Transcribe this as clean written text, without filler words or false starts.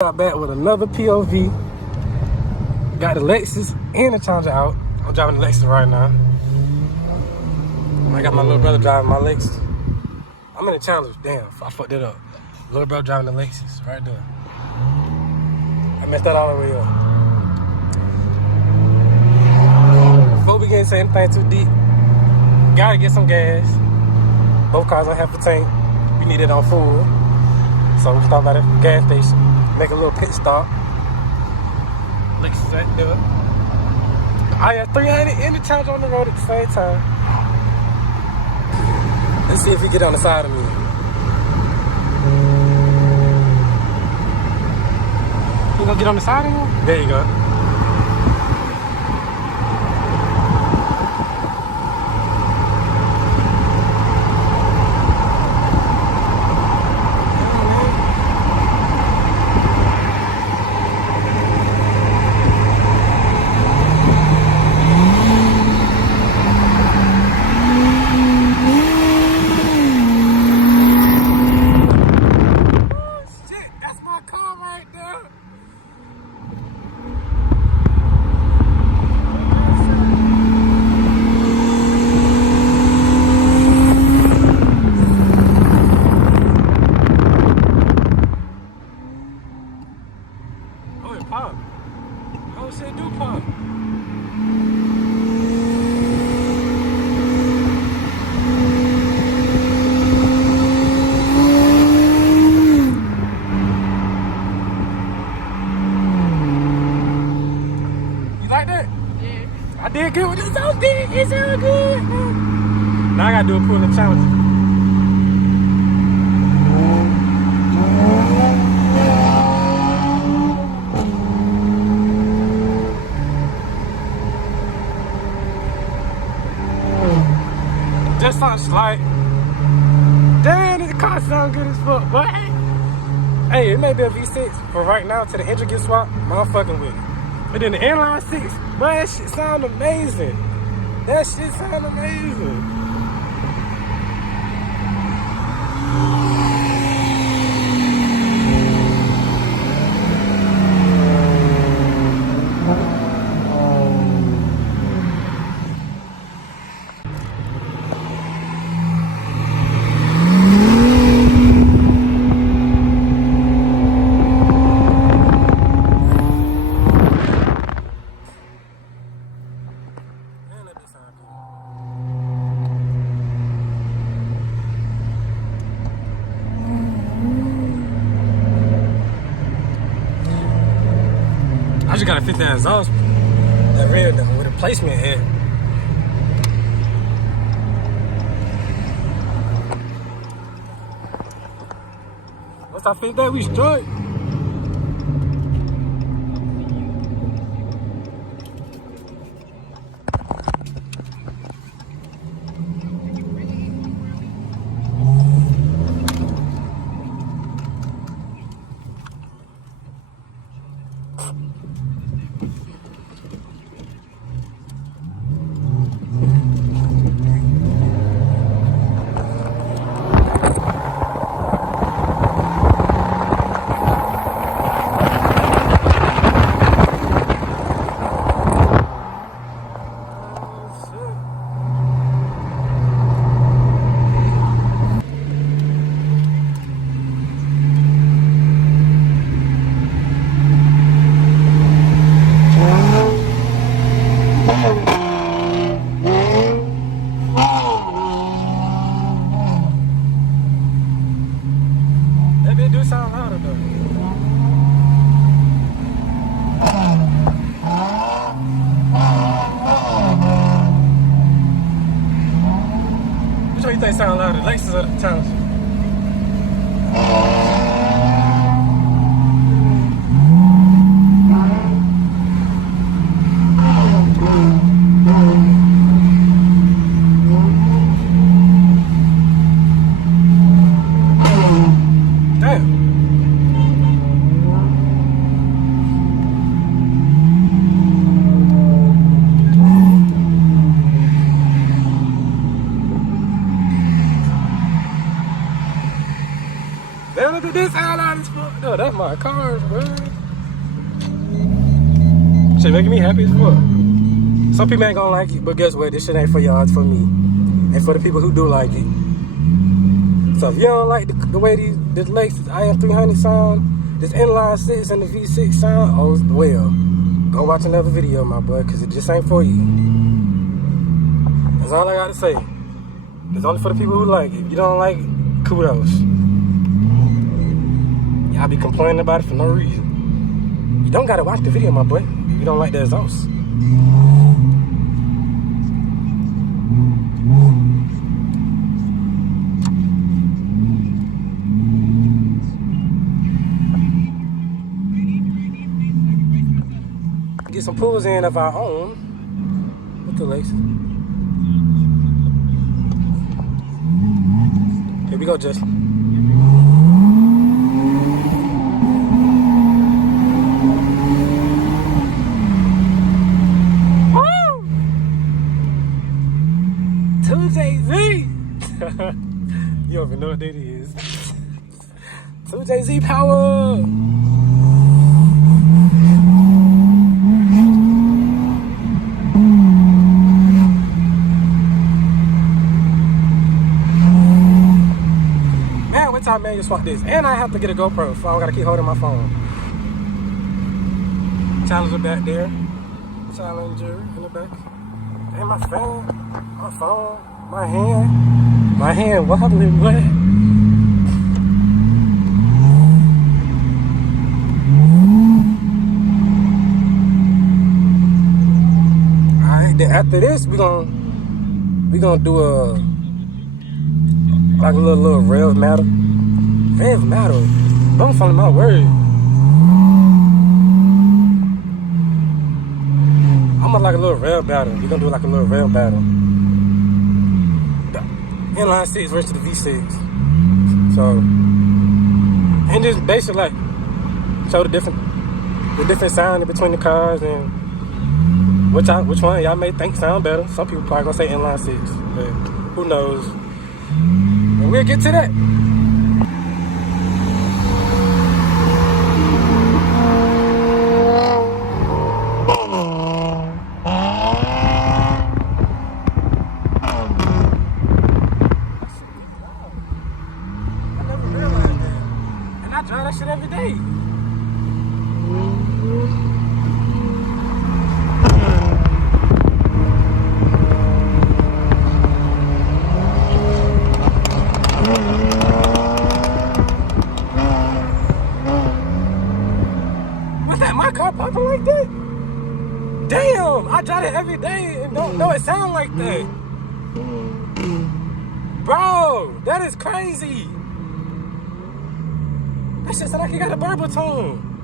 Got back with another POV. Got the Lexus and the Challenger out. I'm driving the Lexus right now. I got my little brother driving my Lexus. I'm in the Challenger. Damn, I fucked it up. Little brother driving the Lexus right there. I messed that all the way up. Before we get into anything too deep, gotta get some gas. Both cars don't have a tank. We need it on full. So we stop by the gas station, make a little pit stop. Lexus right there. I had 300 and the Challenger on the road at the same time. Let's see if he get on the side of me. You gonna get on the side of him? There you go. Pop. Oh shit, do pop. You like that? Yeah. I did good with this. So big. It's so good. Now I gotta do a pull and challenge. Just something slight. Damn, this car sound good as fuck, but hey, it may be a V6, but right now, till the engine gets swapped, I'm fucking with it. But then the inline 6, but that shit sound amazing. That shit sound amazing. I just gotta fit that exhaust, that rear with a placement here. Once I fit that, we straight. It do sound louder though. Which one you think sound louder, Lexus or the Challenger? hard cars, bro. Shit making me happy as fuck. Some people ain't gonna like it, but guess what? This shit ain't for y'all, it's for me. And for the people who do like it. So if you don't like the way this Lexus IS300 sound, this inline 6 and the V6 sound, oh well. Go watch another video, my boy, because it just ain't for you. That's all I gotta say. It's only for the people who like it. If you don't like it, kudos. Y'all be complaining about it for no reason. You don't gotta watch the video, my boy, if you don't like the exhaust. Get some pulls in of our own with the Lexus. Here we go, Justin. Woo! 2JZ! You don't even know what that is. 2JZ power! What time man you swap this? And I have to get a GoPro, so I don't gotta keep holding my phone. Challenger back there. Challenger in the back. And my phone, my hand wobbling, what? Alright, then after this we gonna do like a little rev matter. Rev matter. Don't follow my word. I'm gonna like a little rev battle. We're gonna do like a little rev battle. The inline 6 versus the V6. So, and just basically like show the different sound in between the cars and which one y'all may think sound better. Some people probably gonna say inline 6, but who knows? And we'll get to that. I drive that shit every day. What's that? My car popping like that? Damn! I drive it every day and don't know it sound like that. Bro, that is crazy. That shit sound like you got a burble tone.